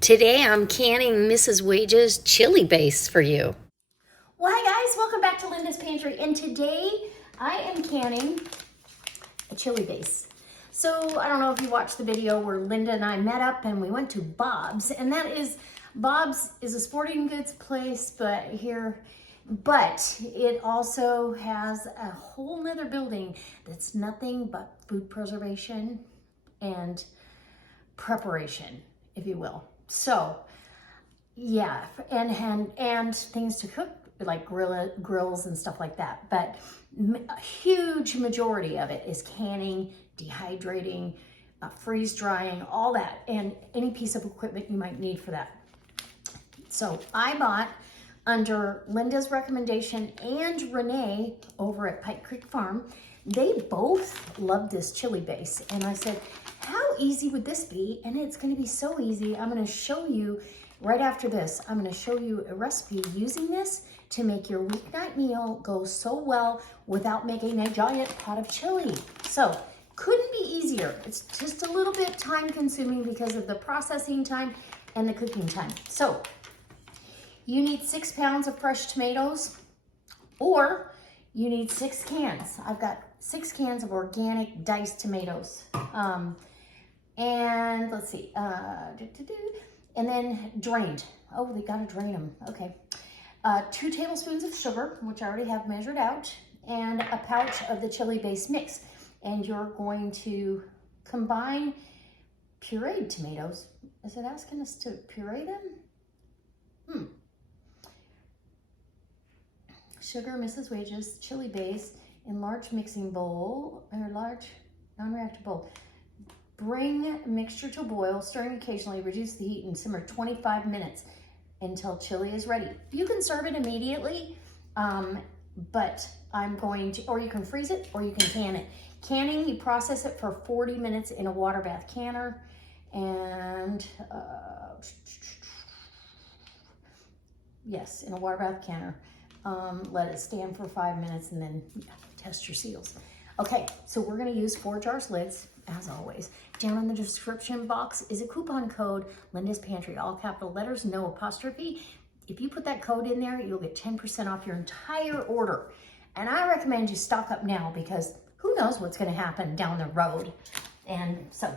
Today I'm canning Mrs. Wage's chili base for you. Well, hi guys, welcome back to Linda's Pantry, and today I am canning a chili base. So I don't know if you watched the video where Linda and I met up and we went to Bob's, and Bob's is a sporting goods place, but it also has a whole nother building that's nothing but food preservation and preparation, if you will. So yeah, and things to cook, like grills and stuff like that. But a huge majority of it is canning, dehydrating, freeze drying, all that, and any piece of equipment you might need for that. So I bought, under Linda's recommendation and Renee over at Pike Creek Farm, they both love this chili base. And I said, how easy would this be? And it's gonna be so easy. I'm gonna show you right after this. I'm gonna show you a recipe using this to make your weeknight meal go so well without making a giant pot of chili. So, couldn't be easier. It's just a little bit time consuming because of the processing time and the cooking time. So, you need 6 pounds of fresh tomatoes, or you need 6 cans. I've got 6 cans of organic diced tomatoes. And let's see, and then drained. Oh, they gotta drain them, okay. 2 tablespoons of sugar, which I already have measured out, and a pouch of the chili base mix. And you're going to combine pureed tomatoes. Is it asking us to puree them? Sugar, Mrs. Wage's, chili base in large mixing bowl, or large non-reactive bowl. Bring mixture to a boil, stirring occasionally, reduce the heat and simmer 25 minutes until chili is ready. You can serve it immediately, but I'm going to, or you can freeze it, or you can can it. Canning, you process it for 40 minutes in a water bath canner, and yes, in a water bath canner. Let it stand for 5 minutes and then test your seals. Okay, so we're gonna use 4 jars lids, as always. Down in the description box is a coupon code, Linda's Pantry, all capital letters, no apostrophe. If you put that code in there, you'll get 10% off your entire order. And I recommend you stock up now, because who knows what's gonna happen down the road. And so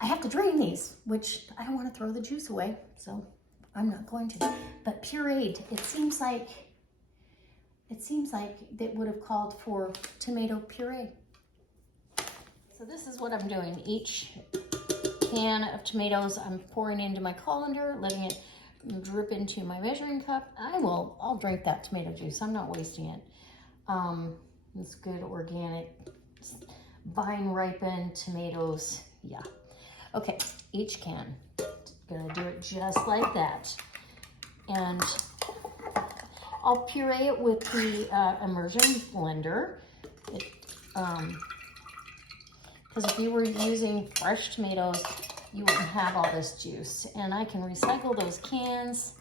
I have to drain these, which I don't wanna throw the juice away, so I'm not going to. But pureed, it seems like that would have called for tomato puree. So this is what I'm doing. Each can of tomatoes I'm pouring into my colander, letting it drip into my measuring cup. I'll drink that tomato juice. I'm not wasting it. It's good organic, vine ripened tomatoes. Yeah. Okay, each can. Gonna do it just like that. And I'll puree it with the immersion blender. Because if you were using fresh tomatoes, you wouldn't have all this juice. And I can recycle those cans.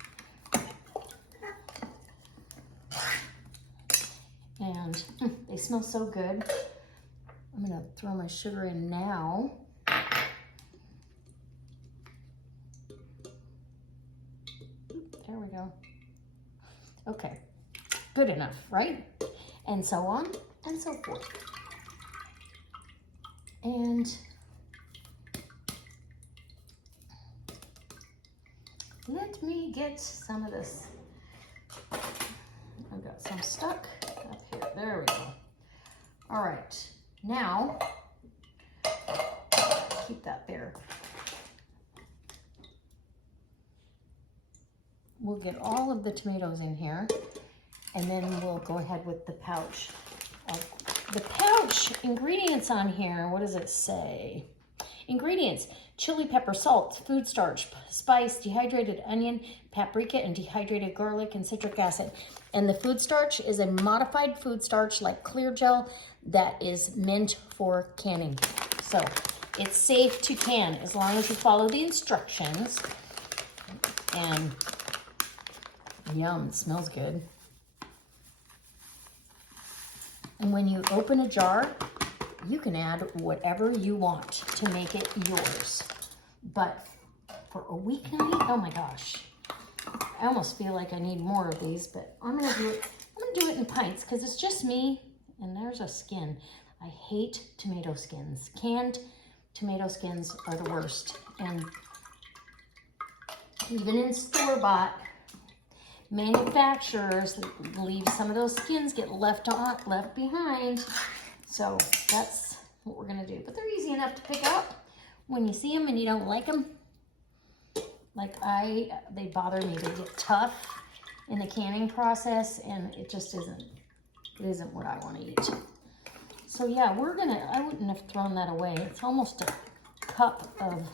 And they smell so good. I'm gonna throw my sugar in now. There we go. Okay, good enough, right? And so on and so forth. And let me get some of this. I've got some stuck up here. There we go. All right, now keep that there. We'll get all of the tomatoes in here, and then we'll go ahead with the pouch. The pouch ingredients on here, what does it say? Ingredients: chili pepper, salt, food starch, spice, dehydrated onion, paprika, and dehydrated garlic, and citric acid. And the food starch is a modified food starch like clear gel that is meant for canning. So it's safe to can as long as you follow the instructions. And yum, it smells good. And when you open a jar, you can add whatever you want to make it yours. But for a weeknight. Oh my gosh. I almost feel like I need more of these, but I'm gonna do it in pints because it's just me. And there's a skin. I hate tomato skins. Canned tomato skins are the worst. And even in store-bought, manufacturers leave some of those skins get left behind. So that's what we're gonna do. But they're easy enough to pick up when you see them and you don't like them. Like they bother me. They get tough in the canning process, and it just isn't what I want to eat. So yeah, I wouldn't have thrown that away. It's almost a cup of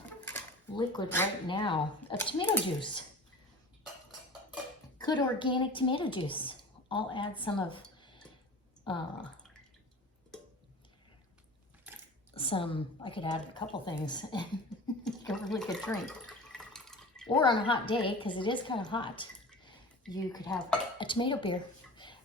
liquid right now of tomato juice. Good organic tomato juice. I'll add some of I could add a couple things and make a really good drink. Or on a hot day, because it is kind of hot, you could have a tomato beer.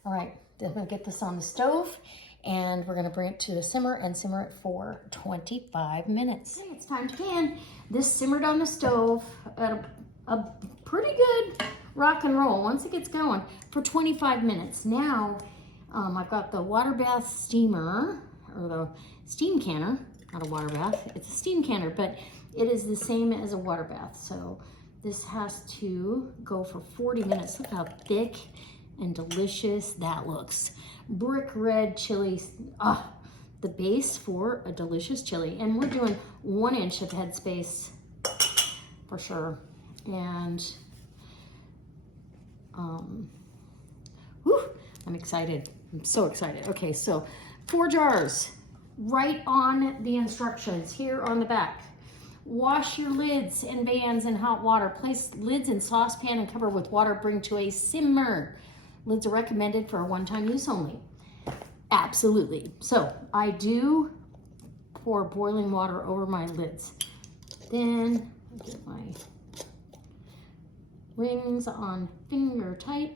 All right, then we'll get this on the stove, and we're gonna bring it to a simmer and simmer it for 25 minutes. Okay, it's time to can. This simmered on the stove at a pretty good rock and roll once it gets going for 25 minutes. Now, I've got the water bath steamer, or the steam canner, not a water bath, it's a steam canner, but it is the same as a water bath. So this has to go for 40 minutes. Look how thick and delicious that looks. Brick red chili, the base for a delicious chili. And we're doing 1 inch of headspace for sure. And I'm excited. I'm so excited. Okay, so 4 jars, right on the instructions here on the back. Wash your lids and pans in hot water. Place lids in saucepan and cover with water. Bring to a simmer. Lids are recommended for a one-time use only. Absolutely. So I do pour boiling water over my lids. Then I get my rings on finger tight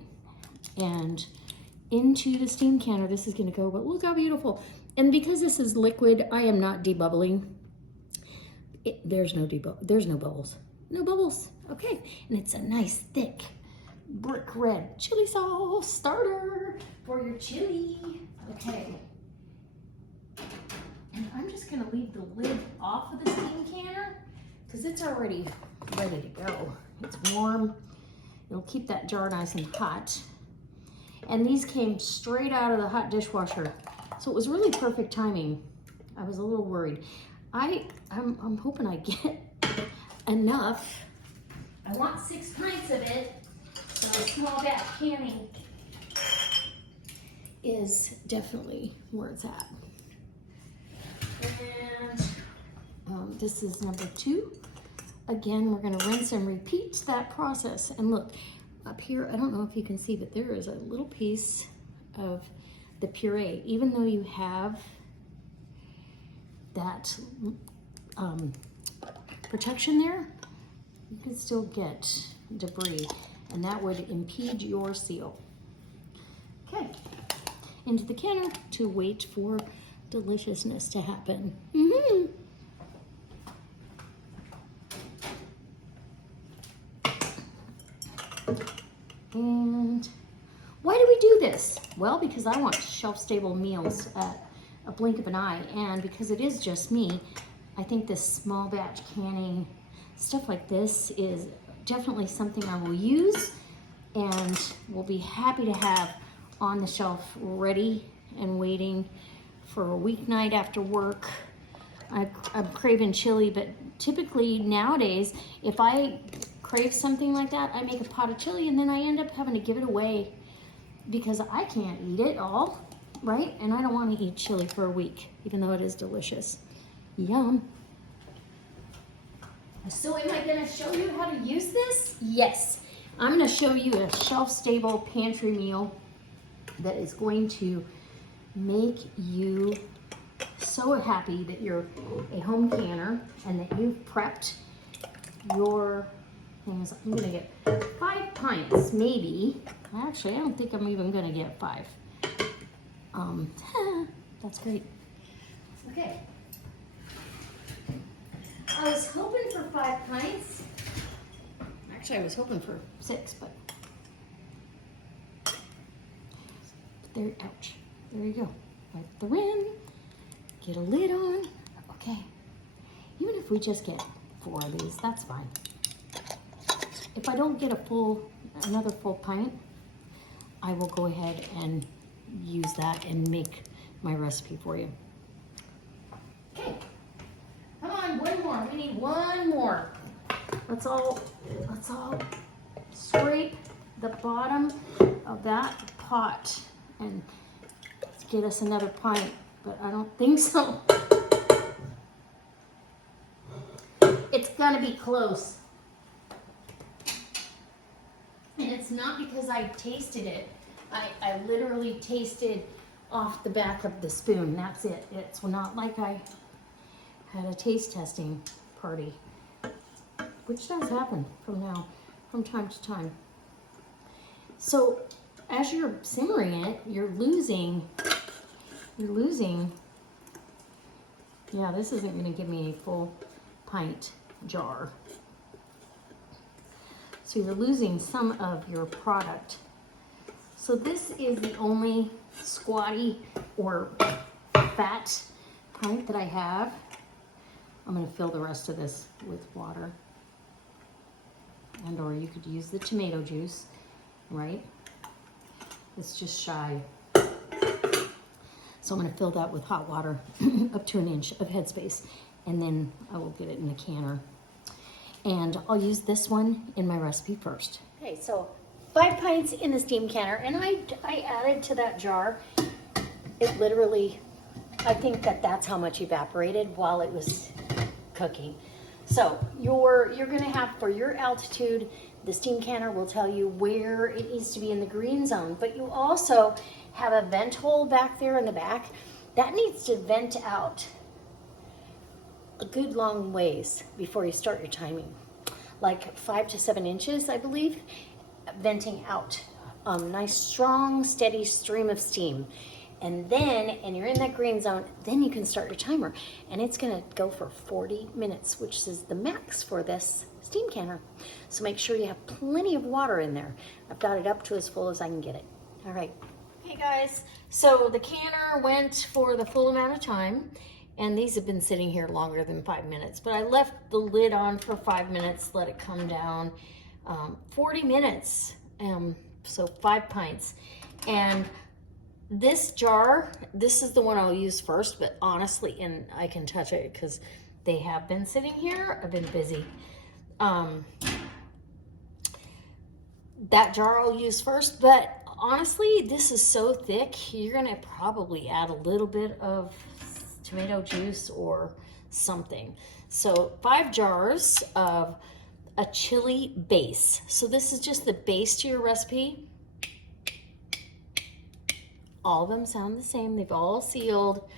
and into the steam canner. This is going to go, but look how beautiful. And because this is liquid, I am not debubbling. There's no bubbles. No bubbles. Okay. And it's a nice thick brick red chili sauce starter for your chili. Okay. And I'm just going to leave the lid off of the steam canner because it's already ready to go. It's warm. It'll keep that jar nice and hot. And these came straight out of the hot dishwasher. So it was really perfect timing. I was a little worried. I'm hoping I get enough. I want 6 pints of it. So small batch canning is definitely where it's at. And this is number 2. Again, we're gonna rinse and repeat that process. And look, up here, I don't know if you can see, but there is a little piece of the puree. Even though you have that protection there, you can still get debris, and that would impede your seal. Okay, into the canner to wait for deliciousness to happen. And why do we do this? Well, because I want shelf-stable meals at a blink of an eye, and because it is just me, I think this small batch canning, stuff like this is definitely something I will use and will be happy to have on the shelf ready and waiting for a weeknight after work. I'm craving chili, but typically nowadays, if I crave something like that, I make a pot of chili and then I end up having to give it away because I can't eat it all, right? And I don't want to eat chili for a week, even though it is delicious. Yum. So am I going to show you how to use this? Yes. I'm going to show you a shelf-stable pantry meal that is going to make you so happy that you're a home canner and that you've prepped your things. I'm going to get 5 pints, maybe. Actually, I don't think I'm even going to get 5. That's great. Okay. I was hoping for 5 pints, Actually, I was hoping for 6, but there, ouch. There you go. Wipe the rim, get a lid on. Okay. Even if we just get 4 of these, that's fine. If I don't get another full pint, I will go ahead and use that and make my recipe for you. Okay. Come on, one more. We need one more. Let's all scrape the bottom of that pot and let's get us another pint, but I don't think so. It's gonna be close. And it's not because I tasted it. I literally tasted off the back of the spoon. That's it. It's not like I had a taste testing party, which does happen from time to time. So as you're simmering it, you're losing, yeah, this isn't gonna give me a full pint jar. So you're losing some of your product. So this is the only squatty or fat pint that I have. I'm gonna fill the rest of this with water. And or you could use the tomato juice, right? It's just shy. So I'm gonna fill that with hot water up to 1 inch of headspace. And then I will get it in the canner. And I'll use this one in my recipe first. Okay, so 5 pints in the steam canner, and I added to that jar, it literally, I think that's how much evaporated while it was cooking. So you're gonna have, for your altitude, the steam canner will tell you where it needs to be in the green zone, but you also have a vent hole back there in the back. That needs to vent out a good long ways before you start your timing, like 5 to 7 inches, I believe, venting out. Nice, strong, steady stream of steam. And you're in that green zone, then you can start your timer. And it's gonna go for 40 minutes, which is the max for this steam canner. So make sure you have plenty of water in there. I've got it up to as full as I can get it. All right. Hey guys, so the canner went for the full amount of time. And these have been sitting here longer than 5 minutes, but I left the lid on for 5 minutes, let it come down. 40 minutes, so 5 pints. And this jar, this is the one I'll use first, but honestly, and I can touch it because they have been sitting here. I've been busy. That jar I'll use first, but honestly, this is so thick, you're gonna probably add a little bit of tomato juice or something. So 5 jars of a chili base. So this is just the base to your recipe. All of them sound the same. They've all sealed.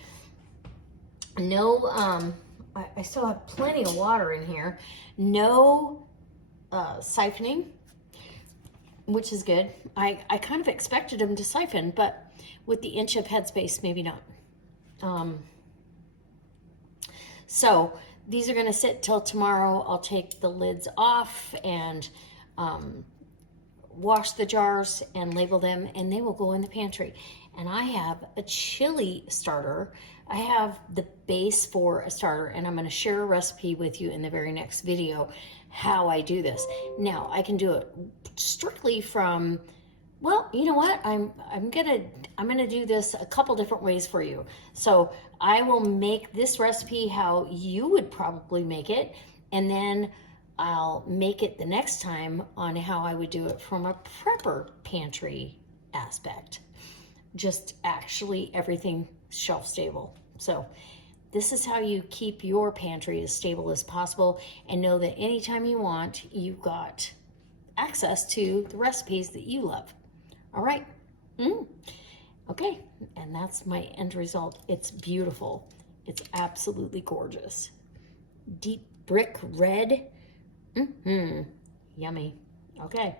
No, I still have plenty of water in here. No siphoning, which is good. I kind of expected them to siphon, but with the inch of headspace, maybe not. So these are gonna sit till tomorrow. I'll take the lids off and wash the jars and label them, and they will go in the pantry. And I have a chili starter. I have the base for a starter, and I'm gonna share a recipe with you in the very next video how I do this. Now, I can do it strictly from, well, you know what? I'm gonna do this a couple different ways for you. So I will make this recipe how you would probably make it, and then I'll make it the next time on how I would do it from a prepper pantry aspect. Just actually everything shelf stable. So this is how you keep your pantry as stable as possible and know that anytime you want, you've got access to the recipes that you love. All right. Okay, and that's my end result. It's beautiful. It's absolutely gorgeous. Deep brick red. Yummy. Okay.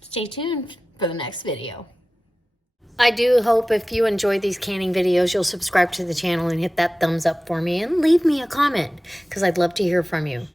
Stay tuned for the next video. I do hope if you enjoy these canning videos, you'll subscribe to the channel and hit that thumbs up for me and leave me a comment because I'd love to hear from you.